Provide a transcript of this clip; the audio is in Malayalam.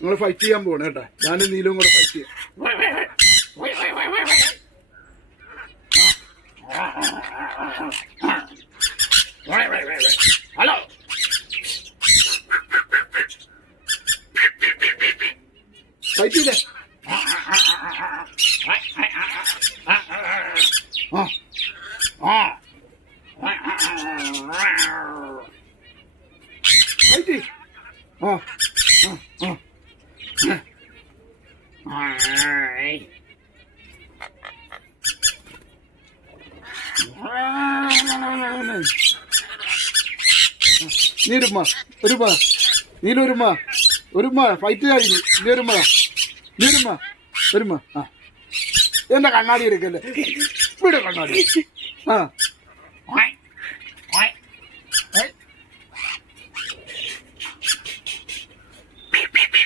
നിങ്ങൾ ഫൈറ്റ് ചെയ്യാൻ പോകണം കേട്ടാ. ഞാനും നീലും കൂടെ ഫൈറ്റ് ചെയ്യാം. ഹലോ ഫൈറ്റ് ചെയ്തേ. ഫൈറ്റ്. നീരുമ്മ ഒരുമ നീലൊരുമ ഒരുമ ഫൈറ്റ് കഴിഞ്ഞു. നീരുമ്മ നീരുമ്മ ഒരുമ. എന്താ കണ്ണാടി എടുക്കല്ലേ? വീട് കണ്ണാടി.